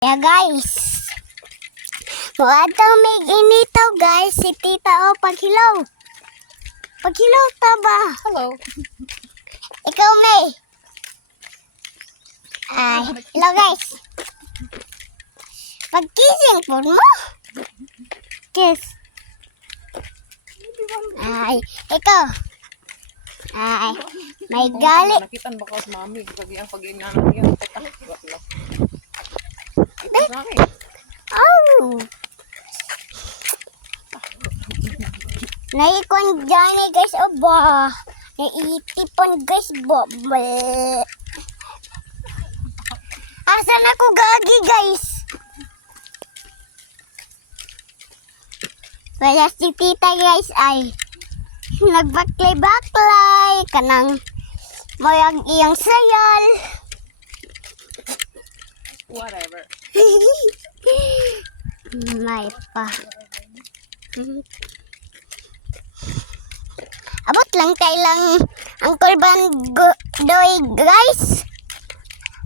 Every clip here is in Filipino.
Yeah guys, muadto may initaw guys si tita o paghilaw. Paghilaw ta ba? Hello. Ikaw may. Ay, hello guys. Pagkising po mo. Kiss. Ay, ikaw. Ay, may gali. Nakitan ba ko sa mami? Pag-ingana niya. Ito sa akin. Oh. Naikon dyan guys, aba. Naitipon guys, bo. Asan ako gagi guys? Wala si tita guys ay nagbaklay-baklay kanang moyang iyang sayal. Whatever. May pa. Abot lang tayo lang ang kurban doy guys.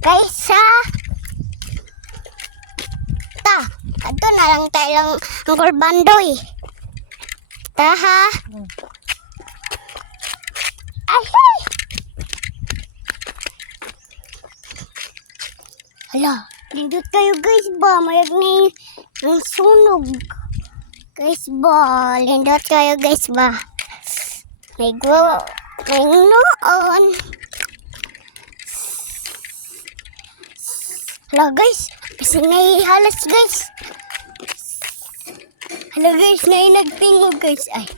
Guys ha. Ta, ato na lang tayo lang ang kurban doy. Ta ha. Ay. Hala, lindot kayo guys ba? Mayag ni ang sunog. Guys ba, lindot kayo guys ba? May noon. Hala guys, kasi naihalas guys. Hala guys, nagtingog guys. Ay.